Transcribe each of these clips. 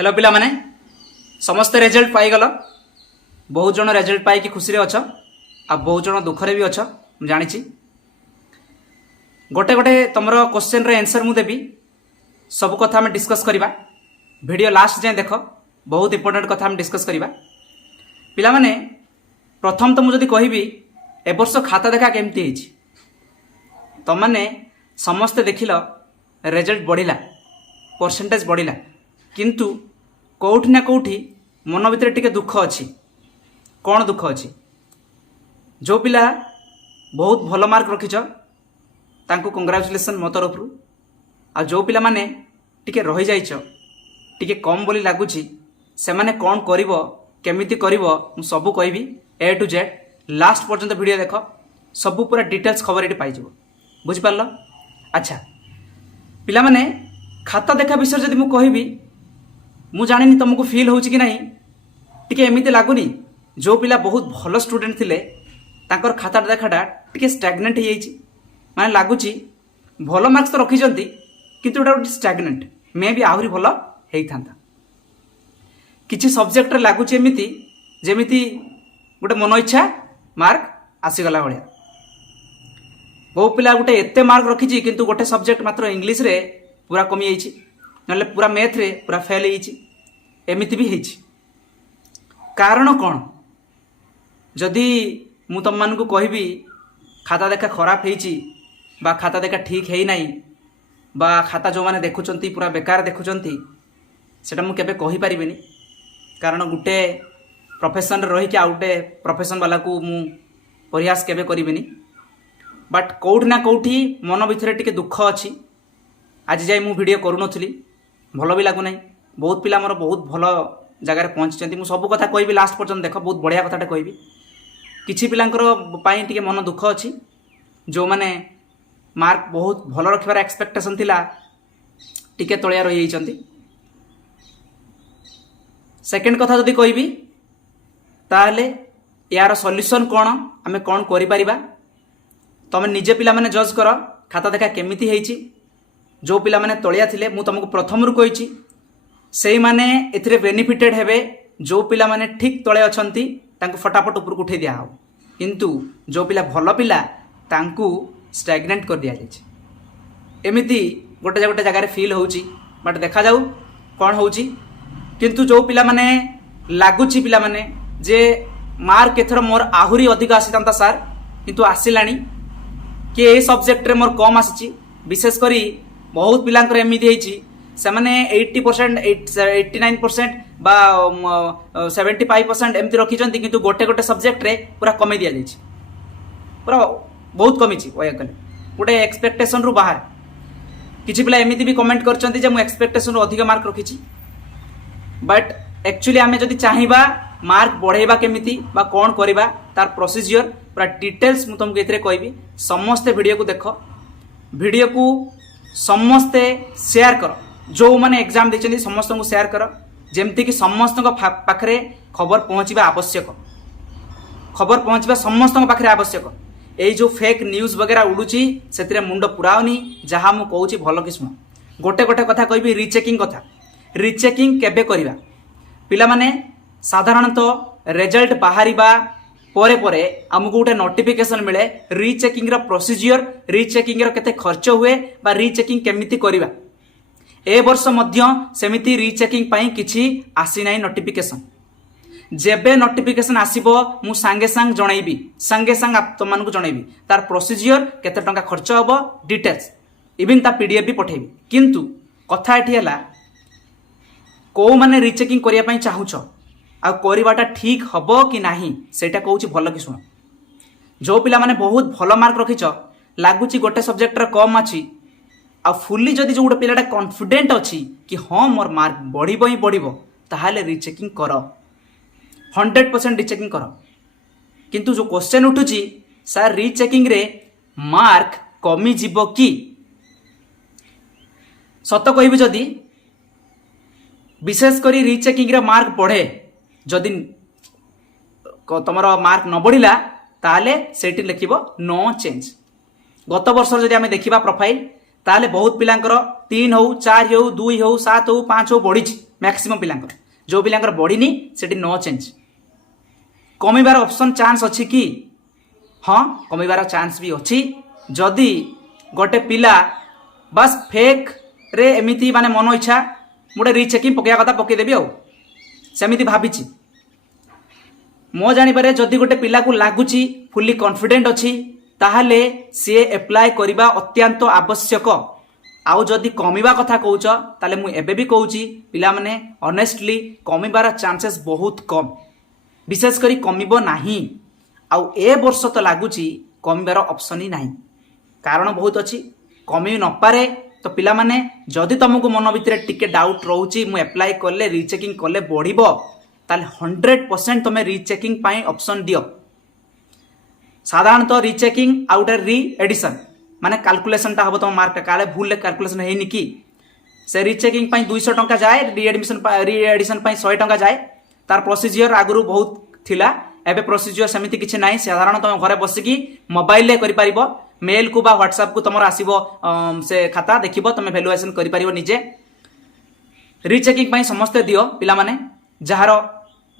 Hello पिला माने समस्त रिजल्ट पाई गल। बहुत जन रिजल्ट पाई खुशी अछ आ बहुत जन दुखरे भी अछ जानी। गोटे गोटे तुम क्वेश्चन रे आंसर मु देबी। सब कथा हम डिस्कस करवा। वीडियो लास्ट जाए देख, बहुत इंपोर्टेंट कथा हम डिस्कस करवा। पिला माने प्रथम तो मुझे कहबी ए वर्ष खाता देखा केमती है। तुम मैंने समस्ते देखिल रिजल्ट बढ़िला, परसेंटेज बढ़िला, किंतु कौटी ना कौटी मन भीतर टिके दुख अच्छी। कौन दुख अच्छी? जो पिला बहुत भल मार्क रखिच तांको कंग्रेचुलेसन मो तरफ। आ जो पिला माने टिके रही जाइछ, टिके कम बोली लगुच, से माने कौन करिवो केमिति करिवो मु सब कहबी। ए टू जेड लास्ट पर्यंत वीडियो देख, सब पूरा डिटेल्स खबर ये पाई बुझी पारल। अच्छा पिला माने खाता देखा विषय जदि मु कहबी, मु जानिनी तुमको फील होची कि नहीं। टिके एमिति लागुनी जो पिला बहुत भल स्टूडेंट थिले तांकर खाता देखाटा टिके स्टैग्नेंट हो जाइछि। माने लागुची भल मार्क्स तो रखिजंती किंतु एटा स्टैग्नेंट मे भी आहुरी भल हेई थांता। किछि सब्जेक्ट रे लागुची एमिति जेमिति गोटे मन इच्छा मार्क आसीगला भलिया। बहु पिला गोटे एते मार्क रखिछि किंतु गोटे सब्जेक्ट मात्र इंग्लिश रे पूरा कमी जाइछि, नले पूरा मैथ रे पूरा फेल होइछि। एमिति भी होइछि। कारण कौन? जदि मु तुम मानकु कहबी खाता देखा खराब होइछि बा खाता देखा ठीक है नहीं बा खाता जो माने देखुचंती पूरा बेकार देखुचंती, सेटा मु केबे कहि परिबिनी। कारण गुटे प्रोफेशन रे रही कि आउटे प्रोफेशन वाला को मु प्रयास केबे करिबिनी। बट कौटी ना कौटी मन भीतर टिके दुख अच्छी। आज जाए मु वीडियो करू नथली, भल भी लागु नहीं। बहुत पिला मोर बहुत भल जगार पहुँची। मु सब कथा कहबी, लास्ट पर्यंत देख, बहुत बढ़िया कथाटा कहबी। किछि पिलांकर पाई टिके मन दुख अच्छी, जो माने मार्क बहुत भल रखिबार एक्सपेक्टेशन थिला टिके तळिया रही जाइछंती। सेकंड कथा जदि कहबी ताहले यार सॉल्यूशन कौन, आमे कौन करि परिबा। तमे निजे पिला माने जज कर खाता देखा केमिति हेइछि। जो पिला माने तळिया थिले मु तुमको प्रथम रु कहिछि सेही माने एथिरे बेनिफिटेड हेबे। जो पिला माने ठीक तळे अछंती तांको फटाफट ऊपर को उठे दिया हो, किंतु जो पिला भल पिला तांको स्टैग्नेंट कर दिया जाइछि। एमिति गोटे गोटे जगार फील होउछि, बट देखा जाऊ कौन होउछि। किंतु जो पिला माने लागुछि पिला माने जे मार्क एथर मोर आहुरी अधिक आसीतांता सार, किंतु आसिलानी कि ए सब्जेक्ट रे मोर कम आसीछि। विशेष करी बहुत पिलांकर एमिति हेइछि से माने 80% 89% बा 75% एमती रखिछंती, किंतु गोटे गोटे सब्जेक्ट रे पूरा कमी दिया जाइछि, पूरा बहुत कमी छि। ओया कले गोटे एक्सपेक्टेशन रु बाहर। किछि पिला एमिति भी कमेंट करछंती जे मु एक्सपेक्टेशन रु अधिक मार्क रखिछि। बट एक्चुअली आमे जदि चाहिबा मार्क बढ़ेबा केमिति बा कोन करबा तार प्रोसीजर पूरा डिटेल्स मु तुमको एथरे कहबी। समस्त वीडियो को देखो, वीडियो को समस्ते शेयर कर। जो माने एग्जाम देछंती समस्त को शेयर कर, जेमति कि समस्त पाखरे खबर पहुंचबा आवश्यक। खबर पहुंचबा समस्त पाखरे आवश्यक। एई जो फेक न्यूज वगैरह उडुची सेतिरे मुंड पुराउनी। जहा मु कहूची भलो कि सुन। गोटे गोटे कथा कहबी, रीचेकिंग कथा। रीचेकिंग केबे करिबा? पिला माने साधारणतः रिजल्ट बाहरिबा परे परे आमको गोटे नोटिफिकेशन मिले रीचेकिंग रो प्रोसीजर, रीचेकिंग रो केते खर्च हुए बा रीचेकिंग केमिति करिबा। ए वर्ष मध्य सेमिति रीचेकिंग पई किछि आसी नाही नोटिफिकेशन। जेबे नोटिफिकेशन आसीबो मु संगे संग जणाइबी, संगे संग आप तुमन को जणाइबी तार प्रोसीजर केते टंका खर्च होबो डिटेल्स, इवन ता पीडीएफ भी पठेबी। किंतु कथा एठी हला को माने रीचेकिंग करिया पई चाहुछ आ करिबाटा ठीक हबो कि नाही सेटा कहूची भल कि सुन। जो पिला माने बहुत भल मार्क रखिछ, लागुची गोटे सब्जेक्ट रे कम अछि, आ फुल्ली जदि जो गोटे पिलाटा कॉन्फिडेंट अछि कि हां मोर मार्क बढ़िबो ही बढ़िबो, ताहाले रीचेकिंग कर, 100% रीचेकिंग कर। किंतु जो क्वेश्चन उठुची सर रीचेकिंग रे मार्क कमी जिवो कि? सत कहबी जदि विशेष करी रीचेकिंग रे मार्क बढ़े, जदि तुमर मार्क न बढ़िला ताले सेठी लिखिबो नो चेंज। गत वर्ष जदि आमे देखिबा प्रोफाइल ताले बहुत पिलांकर 3 हो 4 हो 2 हो 7 हो 5 हो बढ़ी, मैक्सिमम पिलांकर जो पिलांकर बढ़िनी सेठी नो चेंज कमिबार ऑप्शन चांस अच्छी कि हाँ कमिबार चांस भी अच्छी जदि गोटे पिला बस फेक रे एमिति माने मन इच्छा गोटे रिचेकिंग पकया कथा पकईदेवी आमिति भावी मो जानिबारे जदि गोटे पिला को लगुच फुली कॉन्फिडेंट अच्छी ताहले सी एप्लाय करबा अत्यंत आवश्यक आउ जदि कमिबा कथा कहूच ताले मु एबे भी कहूची पिला माने ऑनेस्टली कमिबार चांसेस बहुत कम विशेष करी कमिबो नाही आउ ए वर्ष तो लगुच कमिबार ऑप्शन ही नाही कारण बहुत अच्छी कमी न पारे तो पिला माने जदि तुमको मन भितर टिके डाउट रोची मु एप्लाय कले रीचेकिंग कले बढ़िबो ताले 100% तुम रीचेकिंग पाई ऑप्शन दियो साधारणतः रीचेकिंग आउट री एडिशन माने कैलकुलेशन टा हबो तुम मार्क काले भूल कैलकुलेशन हेनी कि से रीचेकिंग पाई 200 टंका जाए री एडिशन पाई 100 टंका जाए तार प्रोसीजर आगुरु बहुत थिला एबे प्रोसीजर समिति किछि नाही साधारण तुम घरे बसिकी मोबाइल ले करि परिबो मेल को बा व्हाट्सएप को तुमर आसीबो से खाता देखिबो तुम वैल्यूएशन करि परिबो निजे रीचेकिंग पाई समस्त दियो पिला माने जहार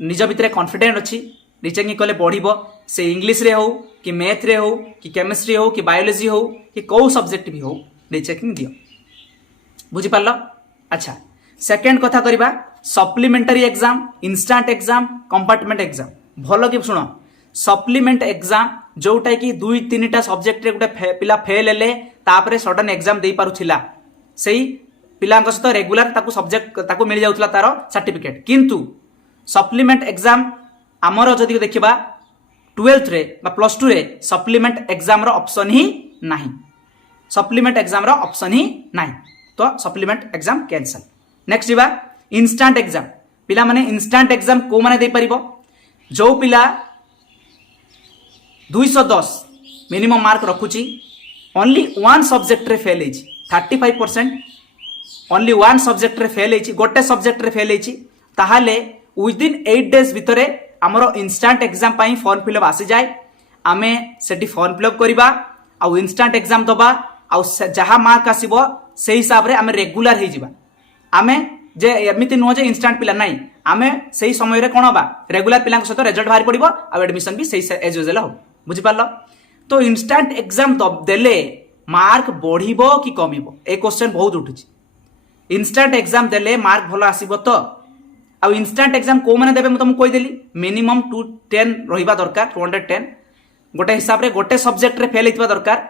निज भितर कॉन्फिडेंट अच्छी रिचेकिंग कले बढ़िबो से इंग्लिश रे हो कि मैथ रे हो कि केमिस्ट्री हो कि बायोलॉजी हो कि कौ सब्जेक्ट भी हो रिचेकिंग दियो बुझी पारलो। अच्छा सेकंड कथा करिबा supplementary exam instant exam compartment exam भलो कि सुनो सप्लीमेंट एग्जाम जोटा कि 2-3टा सब्जेक्ट रे गोटे पिला फेल हेले तापरे सडन एग्जाम दे पारुथिला सेही पिलांक सहित रेगुलर ताकू सब्जेक्ट ताकू मिल जाउथला तार सर्टिफिकेट किंतु सप्लीमेंट एग्जाम आमर जदि देखिबा 12th रे बा +2 रे सप्लीमेंट एग्जाम रो ऑप्शन ही नाही सप्लीमेंट एग्जाम रो ऑप्शन ही नाही तो सप्लीमेंट एग्जाम कैंसल। नेक्स्ट जीवा इंस्टांट एग्जाम पिला माने इंस्टांट एग्जाम को माने दे परिबो जो पिला 210 मिनिमम मार्क रखुची ओनली वन सब्जेक्ट रे फेल हेची 35% ओनली वन सब्जेक्ट रे फेल हेची गोटे सब्जेक्ट रे फेल हेची ताहाले विदिन 8 डेज भितरे आमर इंस्टांट एग्जाम पाई फॉर्म फिलअप आसी जाए आमे सेठी फॉर्म फिलअप करिबा आउ इंस्टांट एग्जाम दबा आउ जहा मार्क आसीबो से हिसाब रे आमे रेगुलर हे जिबा आमे जे एमिति नो जे इंस्टांट पिला नाही आमे सही समय रे कोन बा रेगुलर पिलांक सहित रिजल्ट बाहर पड़िबो आ एडमिशन भी सही एज यूजुअल हो बुझि पारलो। तो इंस्टांट एग्जाम देले मार्क बढ़िबो कि कमिबो ए क्वेश्चन बहुत उठुची इंस्टांट एग्जाम देले मार्क भलो आसीबो तो आ इंस्टांट एग्जाम को माने देबे तुमको कहि देली मिनिमम 210 रहिबा दरकार 210 गोटे हिसाब रे गोटे सब्जेक्ट रे फेल हितबा दरकार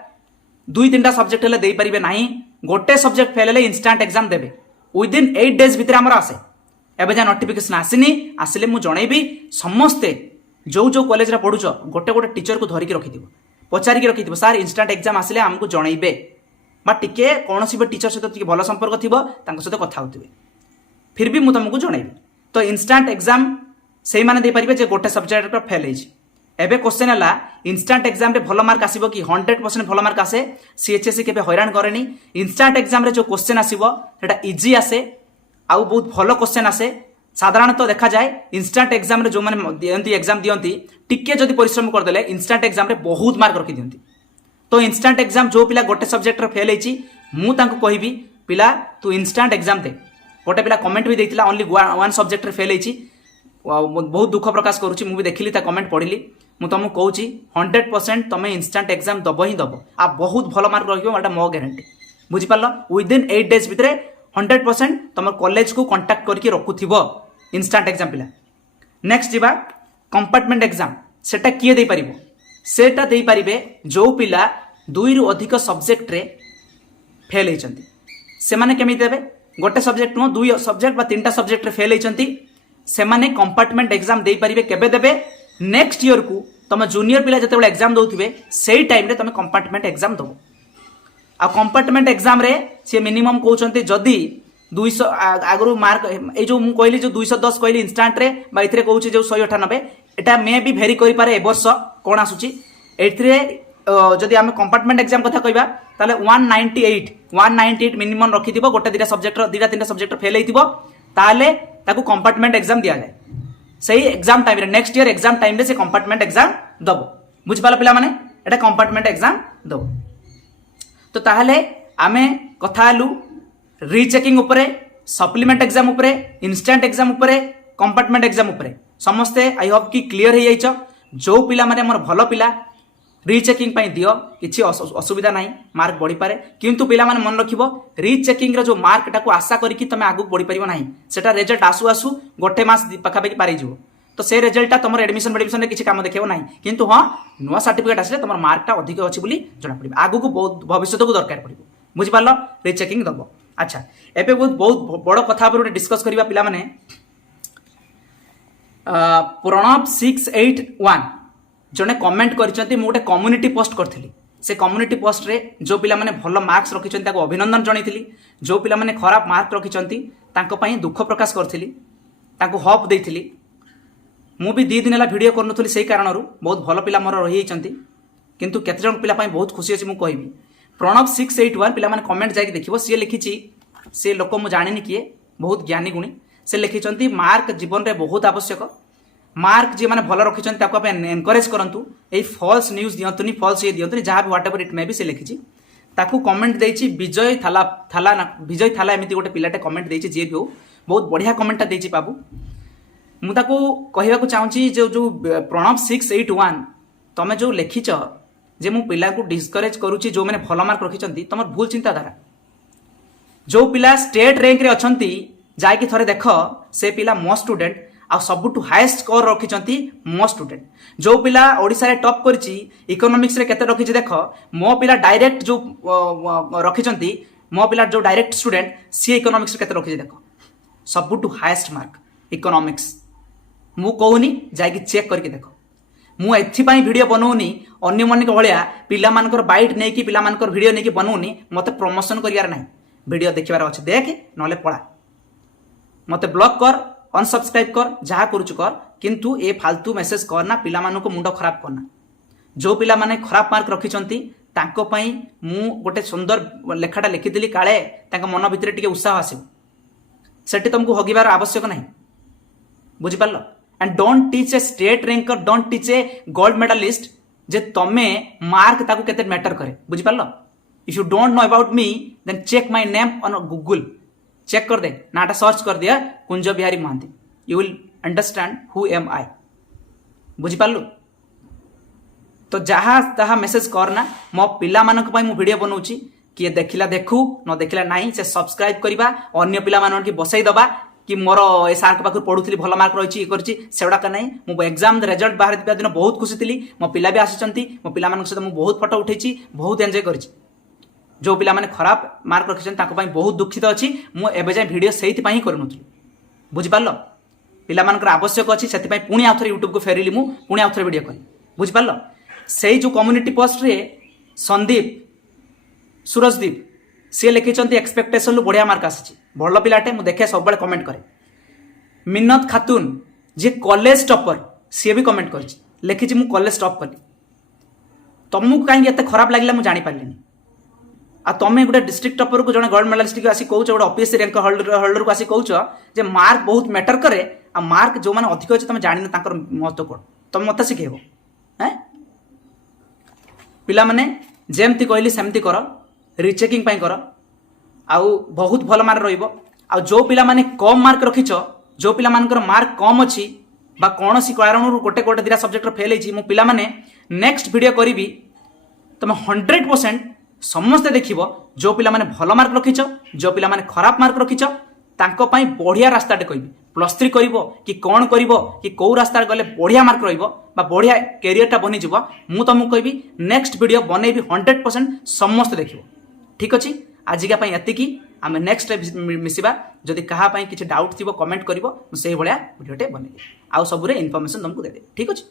2-3टा सब्जेक्ट हेले देई परिबे नाही गोटे सब्जेक्ट फेल हेले इंस्टांट एग्जाम देबे विदिन 8 डेज भितर हमर आसे एबे जा नोटिफिकेशन आसीनी आसिले मु जणैबी समस्ते जो जो कॉलेज रे पढुछ गोटे गोटे टीचर को धरिकी रखिथिबो पचारिकी रखिथिबो सर इंस्टांट एग्जाम आसिले हमको जणैबे बा टिके कोनोसी बे टीचर सहित टिके भलो संपर्क थिबो तांको सहित कथा होतिबे फिर भी मु तुमको जणैबी। तो इंस्टांट एग्जाम से माने दे परिबे जे गोटे सब्जेक्ट फेल हेछि एबे क्वेश्चन हला इंस्टांट एग्जाम रे भलो मार्क आसीबो कि 100% भलो मार्क आसे सीएचएससी केबे हैरान करेनी इंस्टांट एग्जाम रे जो क्वेश्चन आसीबो सेटा इजी आसे आउ बहुत भलो क्वेश्चन आसे साधारणतः देखा जाए इंस्टांट एग्जाम रे जो माने दियंती एग्जाम दियंती टिके जदि परिश्रम कर देले इंस्टांट एग्जाम रे बहुत मार्क रखि दियंती। तो इंस्टांट एग्जाम जो पिला गोटे सब्जेक्ट रे फेल हेछि मु तांको कहिबी पिला तू इंस्टांट एग्जाम दे गोटे पिला कमेंट भी देइतिला ओनली वन सब्जेक्ट रे फेल हेछि बहुत दुख प्रकाश करूची मु भी देखिली ता कमेंट पढिली मु तुमको कहूची 100% तमे इंस्टांट एग्जाम दबो ही दबो आ बहुत भलो मार्क रखियो एटा मो गारंटी बुझि पारलो विदिन 8 डेज भितरे 100% तुम कॉलेज को कांटेक्ट करके रखुथिबो इंस्टांट एग्जाम पिला। नेक्स्ट जीवा कंपार्टमेंट एग्जाम सेटा किए दे परिबो सेटा दे परिबे जो पिला 2 रु अधिक सब्जेक्ट रे फेल हेचंती से माने केमि देबे गोटे सब्जेक्ट नो 2 सब्जेक्ट बा 3टा सब्जेक्ट रे फेल हेचंती से माने कंपार्टमेंट एग्जाम दे परिबे केबे देबे नेक्स्ट ईयर को तुम जूनियर पिला जते एग्जाम दउथिबे सेही टाइम रे तुम कंपार्टमेंट एग्जाम दबो आ कंपार्टमेंट एग्जाम रे से मिनिमम कहउचंती जदी 200 आगरु मार्क ए जो मु कहली जो 210 कहली इंस्टांट रे बा इथरे कहउची जो 198 एटा मे भी भेरी करि पारे ए वर्ष कोन आसुची एथरे जदी हम कंपार्टमेंट एग्जाम कथा कहबा ताले 198 मिनिमम रखि दिबो गोटे दिटा सब्जेक्ट रो दिटा तीनटा सब्जेक्ट फेल हेतिबो ताले ताकू कंपार्टमेंट एग्जाम दिया जाय सही एग्जाम टाइम रे नेक्स्ट ईयर एग्जाम टाइम रे से कंपार्टमेंट एग्जाम दबो बुझ पाला पिला माने एटा कंपार्टमेंट एग्जाम दबो। तो ताहले आमे कथा हलु रीचेकिंग उपरे सप्लीमेंट एग्जाम उपरे इंस्टेंट एग्जाम उपरे कंपार्टमेंट एग्जाम उपरे समस्ते आई होप कि क्लियर हो जाइछ। जो पिला माने हमर भलो पिला रीचेकिंग पाई दियो किछि असुविधा नाही, मार्क बढ़ी पारे किंतु पिला माने मन रखिबो रीचेकिंग रे जो मार्क टाको आशा करिकि तमे आगु बढ़ी परिबो नाही। सेटा रिजल्ट आसु आसु गोटे मास पाखा पाखी पारि जिवो तो से रिजल्ट तुम एडमिशन रे किसी काम देखो ना किंतु हाँ नुआ सर्टिफिकेट आसे तुम मार्कटा अधिक अच्छी बोली जना पड़े आगु को बहुत भविष्य को दरकार पड़ो बुझिपार रीचेकिंग दब। अच्छा एबे बहुत बड़ कथा पर डिस्कस करबा पिला माने प्रणव 681 जने कमेंट करछंती मु गोटे कम्युनिटी पोस्ट करथिली से कम्युनिटी पोस्ट रे जो पिला माने भलो मार्क्स रखिछंती ताको अभिनंदन जणैथिली जो पिला माने खराब मार्क रखिछंती ताको पई दुख प्रकाश करथिली ताको होप देइथिली। मु भी 2 दिन है वीडियो करनुथली से कारण बहुत भल पिला मोर रही किंतु केते जन पिला बहुत खुशी अच्छी मुझे कहबी प्रणव 681 पिला माने कमेंट जाके देखिबो सी लिखिछि से लोक मु जानिनी किए बहुत ज्ञानी गुणी से लिखिछंती मार्क जीवन रे बहुत आवश्यक मार्क जी माने भल रखिछंती ताको आप एनकरेज करंतु ए फॉल्स न्यूज दियंतुनी फॉल्स ये दियंतुनी जहां भी व्हाटएवर इट मे बी से लिखिछि ताकू कमेंट देछि विजय थाला थाला विजय थाला एमिति गोटे पिलाटे कमेंट देछि जे भी हो बहुत बढ़िया कमेंटटा देछि बाबू मुझे कहवाक चाहूँगी जो जो प्रणव 681 तुम जो लिखिच जे मु पिला को डिस्करेज करुच्ची जो मैंने भल मार्क रखिंट तुम भूल चिंताधारा जो पिला स्टेट रैंक रे अछंती जाकि थरे देख से पिला मो स्टूडेंट आ सबुठु हाईएस्ट स्कोर रखिंट मो स्टूडेंट जो पिला ओडिशा रे टॉप करछि इकोनॉमिक्स रे केते रखिछि देख मो पिला डायरेक्ट जो रखिंट मो पिला जो डायरेक्ट स्टूडेंट सी इकोनॉमिक्स रे केते रखिछि देख सबुठु हाईएस्ट मार्क इकोनॉमिक्स मु कहूनी जाकि चेक करके देख मु एथिपाई वीडियो बनौनी अन्य मन भाया पिला मानकर बाइट नहीं कि पिला मानकर वीडियो नहीं कि बनौनी मते प्रमोशन करियार नहीं वीडियो देखिबार अच्छे देख नले पड़ा मते ब्लॉक कर अनसब्सक्राइब कर जहाँ करुचु कर किंतु ए फालतू मेसेज करना पिला मानक मुंड खराब करना जो पिला माने खराब मार्क रखिछंती तांको पई मु गोटे सुंदर लेखाटा लिखिदिली काले तांको मन भितर टिके उत्साह आसीबो सेठी तुमको हगिबार आवश्यक नहीं बुझिपार and don't teach a state ranker don't teach a gold medalist जे तमे मार्क ताकू केते मैटर करे बुझिपार if you don't know about me then check my name on Google check कर दे नाटा सर्च कर दिया Kunj Bihari Mahanty you will understand who am I बुझिपार तो जहाँ तहा मेसेज करना मो पिला मानक पई मु वीडियो बनौची किए देखिला देखू न देखिला नहीं से सब्सक्राइब करिबा अन्य पिला मानन की बसई दबा कि मोर ए सार के पाखु पढुथली भल मार्क रही करछि सेडा नहीं मु एग्जाम रिजल्ट बाहर दिबा दिन बहुत खुशी थी मो पिला भी आसिचंती मो पिला मानक सहित मु बहुत फोटो उठेछि बहुत एंजॉय करछि जो पिला माने खराब मार्क रखिछन ताको पई बहुत दुखित अछि मु एबे जाय वीडियो सेहिति पई करनुथली बुझि पारलो पिला मानकर आवश्यक अछि सेति पई पुणी आथरे यूट्यूब को फेरिली मु पुणी आथरे वीडियो करी बुझि पारलो सेही जो कम्युनिटी पोस्ट रे संदीप सूरजदीप सी लिखिंट एक्सपेक्टेशन रु बढ़िया मार्क आसी भल पिलाटे मुझे देखे सब कमेंट करे मिन्नत खातून जी कॉलेज टॉपर सी भी कमेंट कर लिखी मु कॉलेज टॉप कली तुमको कहीं एत खराब लगे मुझे जापारे आ तुम्हें गोटे डिस्ट्रिक्ट टॉपर को जो गोल्ड मेडलिस्ट आसी कौच गोटे ऑफिस रैंक होल्डर को आसी कौच जे मार्क बहुत मैटर करे आ मार्क जो मैंने अधिक अच्छे तुम जान महत्व कौन तुम मत शिखेब है पिला माने जेमती कहली सेमती कर रीचेकिंग कर आउ बहुत भल मार्क रहिबो आ जो पिला माने कम मार्क रखिछ जो पिला मानकर मार्क कम अछि बा कोनोसी कारणरु गोटे गोटे दिरा सब्जेक्ट रो फेल हेछि मु पिला माने नेक्स्ट वीडियो करिवि तुम 100% समस्ते देखिबो जो पिला माने भल मार्क रखिछ जो पिला माने खराब मार्क रखिछ तांको पई बढ़िया रास्ताटे कहबी +3 करिवो कि कोन करिवो कि को रास्ता गले बढ़िया मार्क रहिबो बा बढ़िया कैरियरटा बनि जिवो मु तुमको कहबी नेक्स्ट वीडियो बनेबी 100% समस्त देखिबो ठीक अछि आजिका पई एतिकी आमे नेक्स्ट मिसिबा जदि कहा पई किछि डाउट थिबो कमेंट करिवो से भलिया वीडियोटे बनेबी आउ सबुरे इन्फॉर्मेशन तुमको दे दे ठीक अछि।